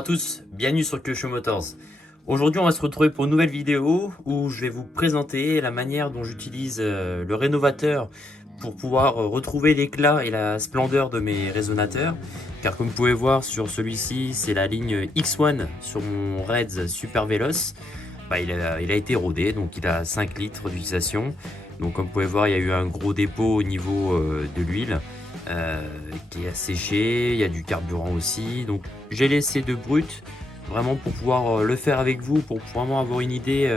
à tous, bienvenue sur Kyosho Motors. Aujourd'hui on va se retrouver pour une nouvelle vidéo où je vais vous présenter la manière dont j'utilise le rénovateur pour pouvoir retrouver l'éclat et la splendeur de mes résonateurs. Car comme vous pouvez voir sur celui-ci, c'est la ligne X1 sur mon Reds Super Veloce. Il a été rodé, donc il a 5 litres d'utilisation. Donc comme vous pouvez voir, il y a eu un gros dépôt au niveau de l'huile. Qui a séché, il y a du carburant aussi, donc j'ai laissé de brut vraiment pour pouvoir le faire avec vous, pour vraiment avoir une idée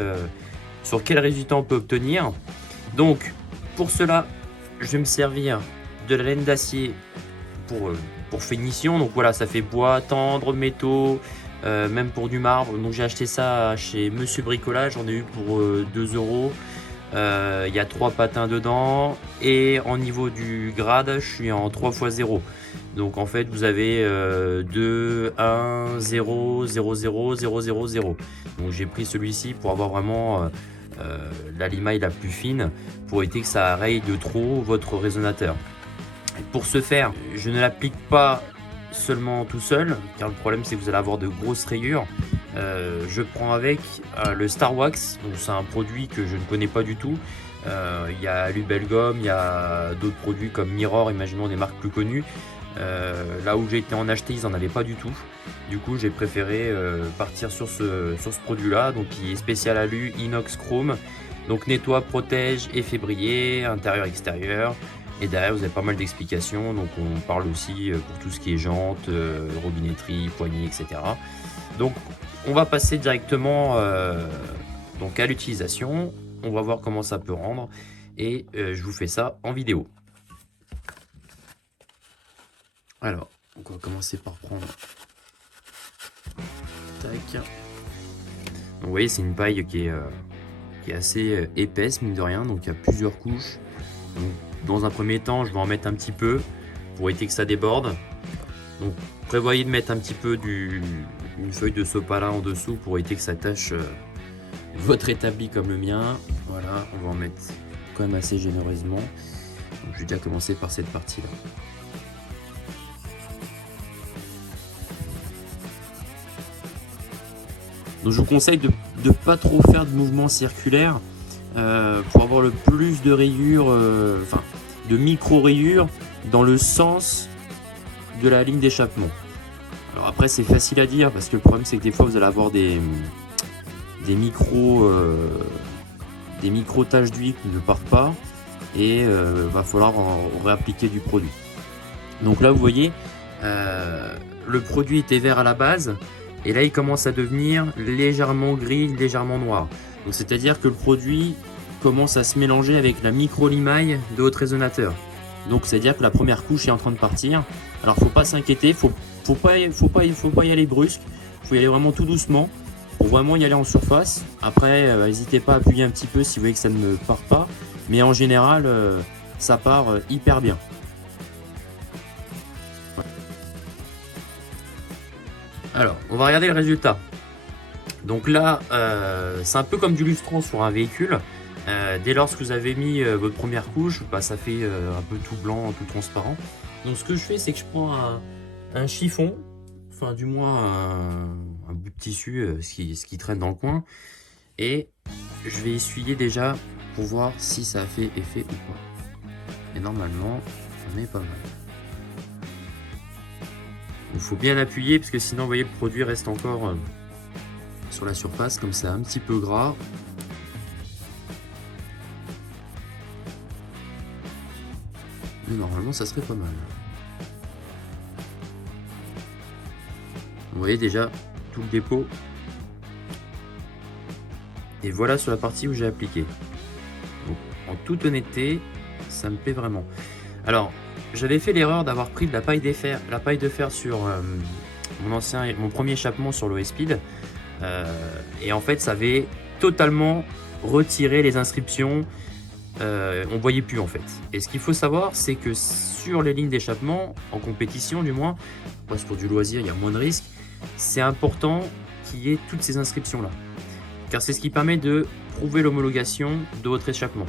sur quel résultat on peut obtenir. Donc pour cela je vais me servir de la laine d'acier pour finition. Donc voilà, ça fait bois, tendre, métaux, même pour du marbre. Donc j'ai acheté ça chez Monsieur Bricolage, j'en ai eu pour 2 €. Il y a 3 patins dedans et au niveau du grade je suis en 3x0, donc en fait vous avez 2, 1, 0, 0, 0, 0, 0, 0. Donc j'ai pris celui-ci pour avoir vraiment la limaille la plus fine pour éviter que ça raye de trop votre résonateur. Et pour ce faire, je ne l'applique pas seulement tout seul, car le problème c'est que vous allez avoir de grosses rayures. Je prends avec le Star Wax, donc c'est un produit que je ne connais pas du tout. Il y a Lubelgum, il y a d'autres produits comme Mirror, imaginons des marques plus connues. Là où j'ai été en acheter, ils n'en avaient pas du tout. Du coup j'ai préféré partir sur ce produit là, donc qui est spécial alu, inox chrome. Donc nettoie, protège, effet briller, intérieur, extérieur. Et derrière vous avez pas mal d'explications, donc on parle aussi pour tout ce qui est jantes, robinetterie, poignée, etc. Donc on va passer directement donc à l'utilisation. On va voir comment ça peut rendre et je vous fais ça en vidéo. Alors on va commencer par prendre, tac. Donc, vous voyez, c'est une paille qui est assez épaisse mine de rien, donc il y a plusieurs couches. Donc, dans un premier temps je vais en mettre un petit peu pour éviter que ça déborde. Donc prévoyez de mettre un petit peu une feuille de sopalin en dessous pour éviter que ça tâche votre établi comme le mien. Voilà, on va en mettre quand même assez généreusement. Donc je vais déjà commencer par cette partie là. Donc je vous conseille de ne pas trop faire de mouvements circulaires pour avoir le plus de rayures, de micro rayures dans le sens de la ligne d'échappement. Alors après c'est facile à dire parce que le problème c'est que des fois vous allez avoir des micro taches d'huile qui ne partent pas et va falloir en réappliquer du produit. Donc là vous voyez le produit était vert à la base et là il commence à devenir légèrement gris, légèrement noir. Donc c'est à dire que le produit commence à se mélanger avec la micro limaille de votre résonateur. Donc c'est à dire que la première couche est en train de partir. Alors faut pas s'inquiéter, faut pas y aller brusque, faut y aller vraiment tout doucement pour vraiment y aller en surface. Après n'hésitez pas à appuyer un petit peu si vous voyez que ça ne part pas, mais en général ça part hyper bien. Alors on va regarder le résultat. Donc là c'est un peu comme du lustrant sur un véhicule. Dès lors que vous avez mis votre première couche, ça fait un peu tout blanc, tout transparent. Donc ce que je fais, c'est que je prends un chiffon, enfin du moins un bout de tissu, ce qui traîne dans le coin, et je vais essuyer déjà pour voir si ça a fait effet ou pas. Et normalement, on est pas mal. Il faut bien appuyer parce que sinon, vous voyez, le produit reste encore sur la surface, comme ça, un petit peu gras. Mais normalement ça serait pas mal. Vous voyez déjà tout le dépôt. Et voilà sur la partie où j'ai appliqué. Donc en toute honnêteté, ça me plaît vraiment. Alors j'avais fait l'erreur d'avoir pris de la paille de fer sur mon premier échappement sur l'OS-Speed. Et en fait ça avait totalement retiré les inscriptions. On voyait plus en fait. Et ce qu'il faut savoir, c'est que sur les lignes d'échappement, en compétition du moins, parce que pour du loisir il y a moins de risques, c'est important qu'il y ait toutes ces inscriptions là, car c'est ce qui permet de prouver l'homologation de votre échappement.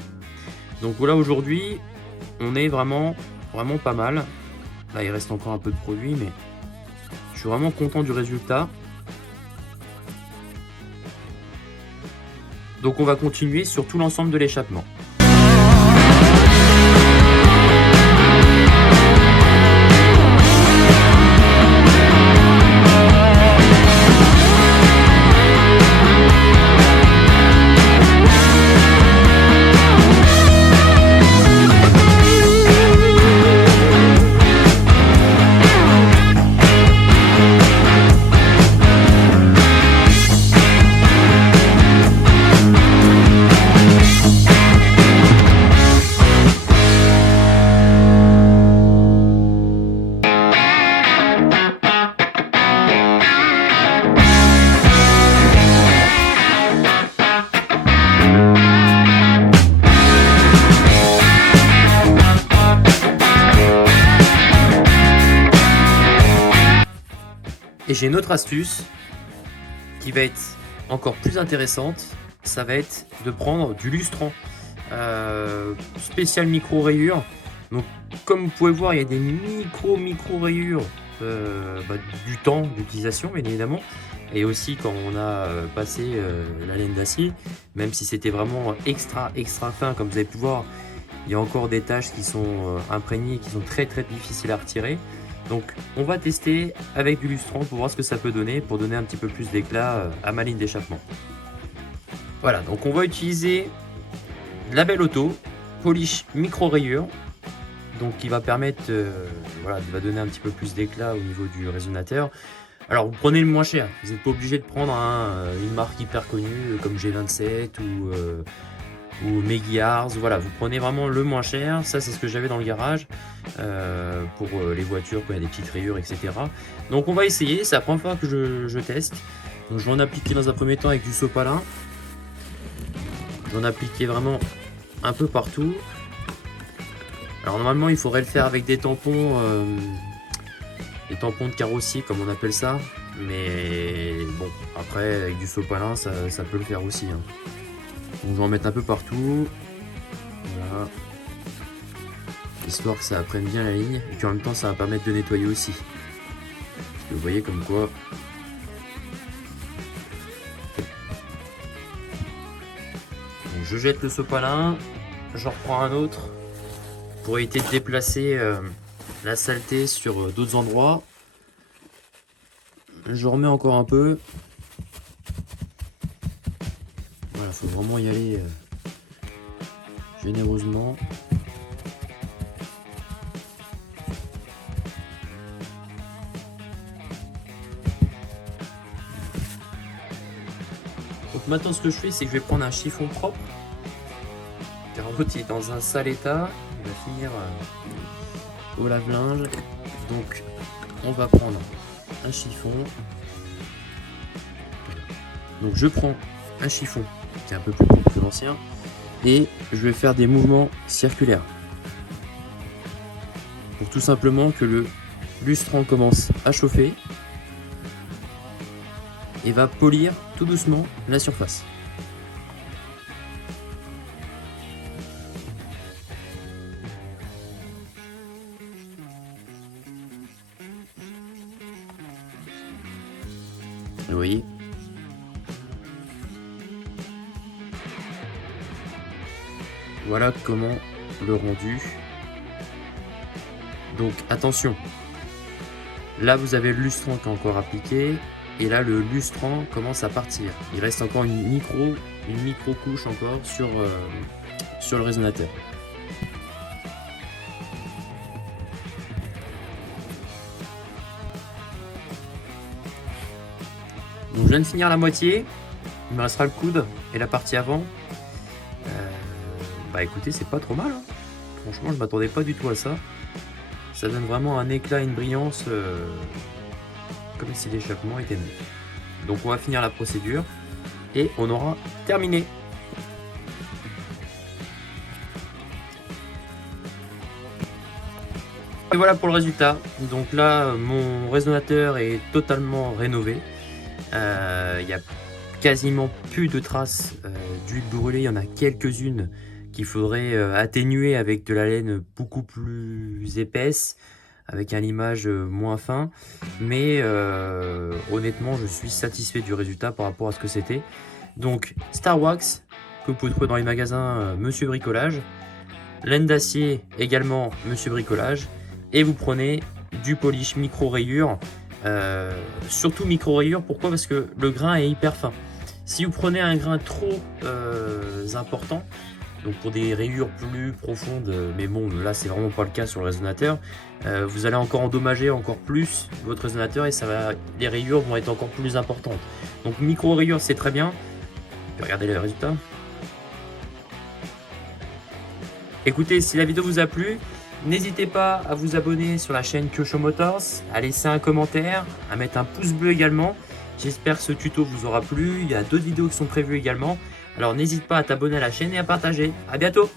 Donc voilà, aujourd'hui on est vraiment pas mal. Là il reste encore un peu de produit, mais je suis vraiment content du résultat. Donc on va continuer sur tout l'ensemble de l'échappement. Et j'ai une autre astuce qui va être encore plus intéressante, ça va être de prendre du lustrant spécial micro rayures. Donc comme vous pouvez voir, il y a des micro rayures du temps d'utilisation bien évidemment, et aussi quand on a passé la laine d'acier, même si c'était vraiment extra fin, comme vous avez pu voir, il y a encore des taches qui sont imprégnées, qui sont très difficiles à retirer. Donc on va tester avec du lustrant pour voir ce que ça peut donner, pour donner un petit peu plus d'éclat à ma ligne d'échappement. Voilà, donc on va utiliser la Belle Auto Polish micro rayure, donc qui va permettre, voilà, qui va donner un petit peu plus d'éclat au niveau du résonateur. Alors vous prenez le moins cher, vous n'êtes pas obligé de prendre une marque hyper connue comme G27 ou Meguiar's. Voilà, vous prenez vraiment le moins cher. Ça c'est ce que j'avais dans le garage pour les voitures quand il y a des petites rayures, etc. Donc on va essayer, c'est la première fois que je teste. Donc je vais en appliquer dans un premier temps avec du sopalin. Je vais en appliquer vraiment un peu partout. Alors normalement il faudrait le faire avec des tampons de carrossier comme on appelle ça, mais bon, après avec du sopalin ça peut le faire aussi, hein. Donc je vais en mettre un peu partout, voilà, histoire que ça prenne bien la ligne, et puis en même temps ça va permettre de nettoyer aussi. Parce que vous voyez comme quoi donc je jette le sopalin, j'en reprends un autre pour éviter de déplacer la saleté sur d'autres endroits. Je remets encore un peu. Voilà, faut vraiment y aller généreusement. Donc maintenant ce que je fais, c'est que je vais prendre un chiffon propre. Car l'autre il est dans un sale état, il va finir au lave-linge. Donc on va prendre un chiffon. Donc je prends un chiffon qui est un peu plus petit que l'ancien et je vais faire des mouvements circulaires pour tout simplement que le lustrant commence à chauffer et va polir tout doucement la surface. Vous voyez, voilà comment le rendu. Donc attention, là vous avez le lustrant qui est encore appliqué et là le lustrant commence à partir. Il reste encore une micro couche encore sur le résonateur. Donc je viens de finir la moitié, il me restera le coude et la partie avant. Bah écoutez, c'est pas trop mal, hein. Franchement je m'attendais pas du tout à ça. Ça donne vraiment un éclat, une brillance comme si l'échappement était neuf. Donc on va finir la procédure et on aura terminé. Et voilà pour le résultat. Donc là mon résonateur est totalement rénové. Il n'y a quasiment plus de traces d'huile brûlée, il y en a quelques-unes qu'il faudrait atténuer avec de la laine beaucoup plus épaisse, avec un limage moins fin, mais honnêtement je suis satisfait du résultat par rapport à ce que c'était. Donc Star Wax que vous pouvez trouver dans les magasins Monsieur Bricolage. Laine d'acier également Monsieur Bricolage. Et vous prenez du polish micro rayure. Surtout micro rayure, pourquoi? Parce que le grain est hyper fin. Si vous prenez un grain trop important, donc pour des rayures plus profondes, mais bon là c'est vraiment pas le cas sur le résonateur, vous allez encore endommager encore plus votre résonateur et les rayures vont être encore plus importantes. Donc micro rayure c'est très bien. Regardez les résultats. Écoutez, si la vidéo vous a plu, n'hésitez pas à vous abonner sur la chaîne Kyosho Motors, à laisser un commentaire, à mettre un pouce bleu également. J'espère que ce tuto vous aura plu. Il y a d'autres vidéos qui sont prévues également. Alors n'hésite pas à t'abonner à la chaîne et à partager. À bientôt!